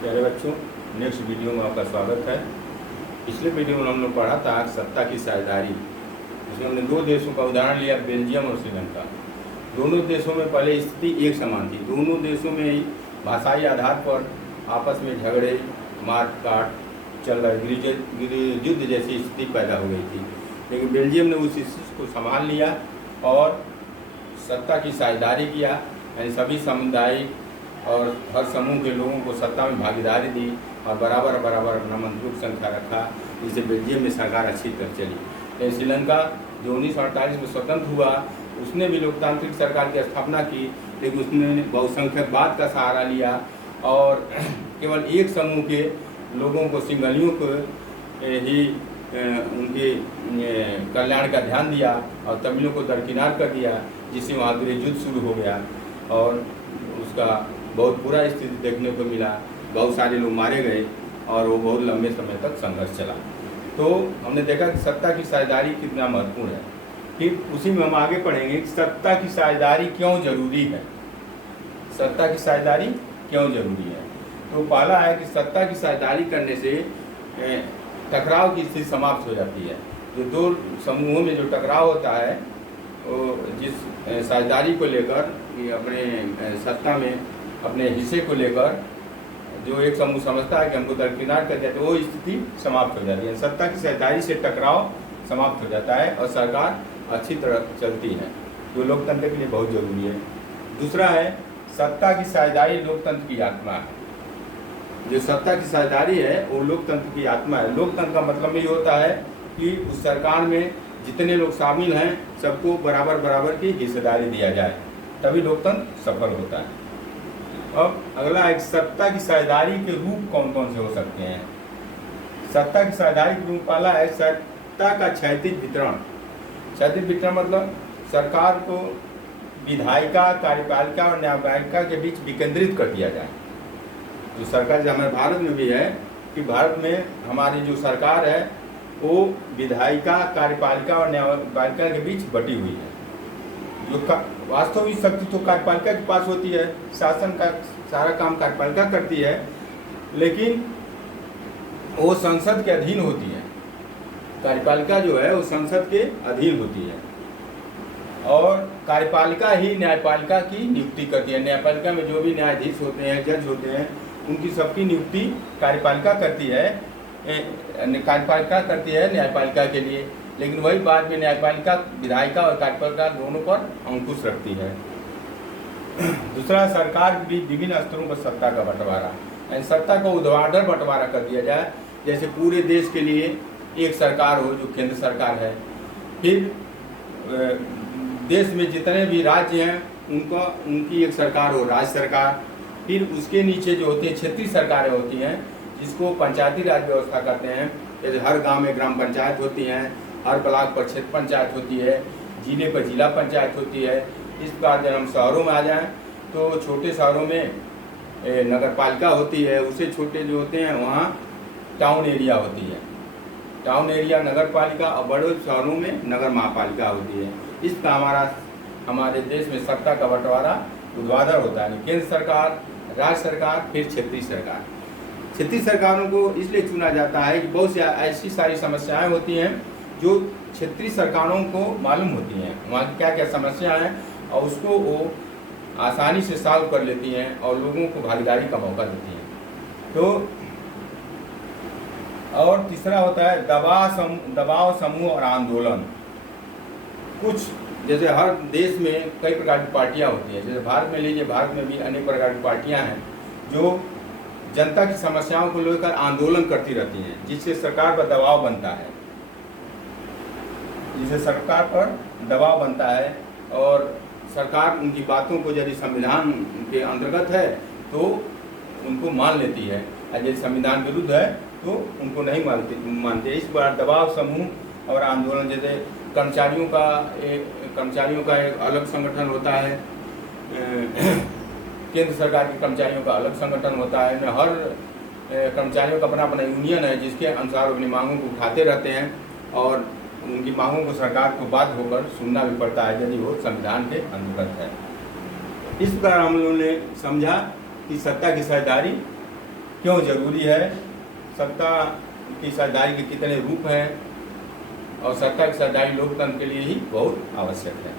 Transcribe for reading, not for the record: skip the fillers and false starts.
प्यारे बच्चों, next video में आपका स्वागत है। पिछले वीडियो में हम लोग पढ़ा था सत्ता की साझेदारी। इसमें हमने दो देशों का उदाहरण लिया, बेल्जियम और श्रीलंका। दोनों देशों में पहले स्थिति एक समान थी। दोनों देशों में ही भाषाई आधार पर आपस में झगड़े, मार काट चल रहे, युद्ध जैसी स्थिति पैदा हो गई थी। लेकिन बेल्जियम ने उस स्थिति को संभाल लिया और सत्ता की साझेदारी किया, यानी सभी सामुदायिक और हर समूह के लोगों को सत्ता में भागीदारी दी और बराबर अपना मंत्रियों की संख्या रखा, जिससे बेल्जियम में सरकार अच्छी तरह चली। लेकिन श्रीलंका जो 1948 में स्वतंत्र हुआ, उसने भी लोकतांत्रिक सरकार की स्थापना की, लेकिन उसने बहुसंख्यकवाद का सहारा लिया और केवल एक समूह के लोगों को, सिंगलियों को ही उनके कल्याण का ध्यान दिया और तमिलों को दरकिनार कर दिया, जिससे वहाँ गृह युद्ध शुरू हो गया और उसका बहुत बुरा स्थिति देखने को मिला। बहुत सारे लोग मारे गए और वो बहुत लंबे समय तक संघर्ष चला। तो हमने देखा कि सत्ता की साझेदारी कितना महत्वपूर्ण है। फिर उसी में हम आगे पढ़ेंगे कि सत्ता की साझेदारी क्यों जरूरी है। सत्ता की साझेदारी क्यों जरूरी है? तो पहला है कि सत्ता की साझेदारी करने से टकराव की स्थिति समाप्त हो जाती है। जो दो समूहों में जो टकराव होता है, जिस साझेदारी को लेकर, अपने सत्ता में अपने हिस्से को लेकर जो एक समूह समझता है कि हमको दरकिनार कर दिया, तो वो स्थिति समाप्त हो जाती है। सत्ता की साझेदारी से टकराव समाप्त हो जाता है और सरकार अच्छी तरह चलती है, जो लोकतंत्र के लिए बहुत जरूरी है। दूसरा है, सत्ता की साझेदारी लोकतंत्र की आत्मा है। जो सत्ता की साझेदारी है वो लोकतंत्र की आत्मा है। लोकतंत्र का मतलब ये होता है कि उस सरकार में जितने लोग शामिल हैं सबको बराबर की हिस्सेदारी दिया जाए, तभी लोकतंत्र सफल होता है। अब अगला है, सत्ता की साझेदारी के रूप कौन कौन से हो सकते हैं। सत्ता की साझेदारी के रूप पहला है सत्ता का क्षैतिज वितरण। क्षैतिज वितरण मतलब सरकार को विधायिका, कार्यपालिका और न्यायपालिका के बीच विकेंद्रित कर दिया जाए। जो सरकार जो हमारे भारत में भी है कि भारत में हमारी जो सरकार है वो विधायिका, कार्यपालिका और न्यायपालिका के बीच बटी हुई है। जो वास्तविक शक्ति तो कार्यपालिका के पास होती है, शासन का सारा काम कार्यपालिका करती है, लेकिन वो संसद के अधीन होती है। कार्यपालिका जो है वो संसद के अधीन होती है और कार्यपालिका ही न्यायपालिका की नियुक्ति करती है। न्यायपालिका में जो भी न्यायाधीश होते हैं, जज होते हैं, उनकी सबकी नियुक्ति कार्यपालिका करती है, कार्यपालिका करती है न्यायपालिका के लिए। लेकिन वही बाद में न्यायपालिका विधायिका और कार्यपालिका दोनों पर अंकुश रखती है। दूसरा, सरकार के बीच विभिन्न स्तरों पर सत्ता का बंटवारा, यानी सत्ता का ऊर्ध्वाधर बंटवारा कर दिया जाए। जैसे पूरे देश के लिए एक सरकार हो जो केंद्र सरकार है, फिर देश में जितने भी राज्य हैं उनकी एक सरकार हो, राज्य सरकार। फिर उसके नीचे जो होती है क्षेत्रीय सरकारें होती हैं, जिसको पंचायती राज व्यवस्था कहते हैं। जैसे हर गांव में ग्राम पंचायत होती हैं, हर ब्लॉक पर क्षेत्र पंचायत होती है, जिले पर जिला पंचायत होती है। इस प्रकार जब हम शहरों में आ जाएं तो छोटे शहरों में नगर पालिका होती है, उससे छोटे जो होते हैं वहाँ टाउन एरिया होती है। टाउन एरिया नगर पालिका और बड़े शहरों में नगर महापालिका होती है। इस प्रकार हमारे देश में सत्ता का बंटवारा ऊर्ध्वाधर होता है, केंद्र सरकार, राज्य सरकार, फिर क्षेत्रीय सरकार। क्षेत्रीय सरकारों को इसलिए चुना जाता है कि बहुत सी ऐसी सारी समस्याएं होती हैं जो क्षेत्रीय सरकारों को मालूम होती हैं, वहाँ की क्या क्या समस्या है, और उसको वो आसानी से सॉल्व कर लेती हैं और लोगों को भागीदारी का मौका देती हैं। तो और तीसरा होता है दबाव समूह और आंदोलन। कुछ जैसे हर देश में कई प्रकार की पार्टियां होती हैं। जैसे भारत में लीजिए, भारत में भी अनेक प्रकार की पार्टियां हैं जो जनता की समस्याओं को लेकर आंदोलन करती रहती हैं, जिससे सरकार पर दबाव बनता है, और सरकार उनकी बातों को यदि संविधान के अंतर्गत है तो उनको मान लेती है, और यदि संविधान विरुद्ध है तो उनको नहीं मानते। इस बार दबाव समूह और आंदोलन, जैसे कर्मचारियों का एक अलग संगठन होता है, केंद्र सरकार के कर्मचारियों का अलग संगठन होता है। हर कर्मचारियों का अपना यूनियन है, जिसके अनुसार अपनी मांगों को उठाते रहते हैं और उनकी मांगों को सरकार को बाध्य होकर सुनना भी पड़ता है यदि वो संविधान के अंतर्गत है। इस प्रकार हम लोगों ने समझा कि सत्ता की साझेदारी क्यों जरूरी है, सत्ता की साझेदारी के कितने रूप हैं, और सत्ता की साझेदारी लोकतंत्र के लिए ही बहुत आवश्यक है।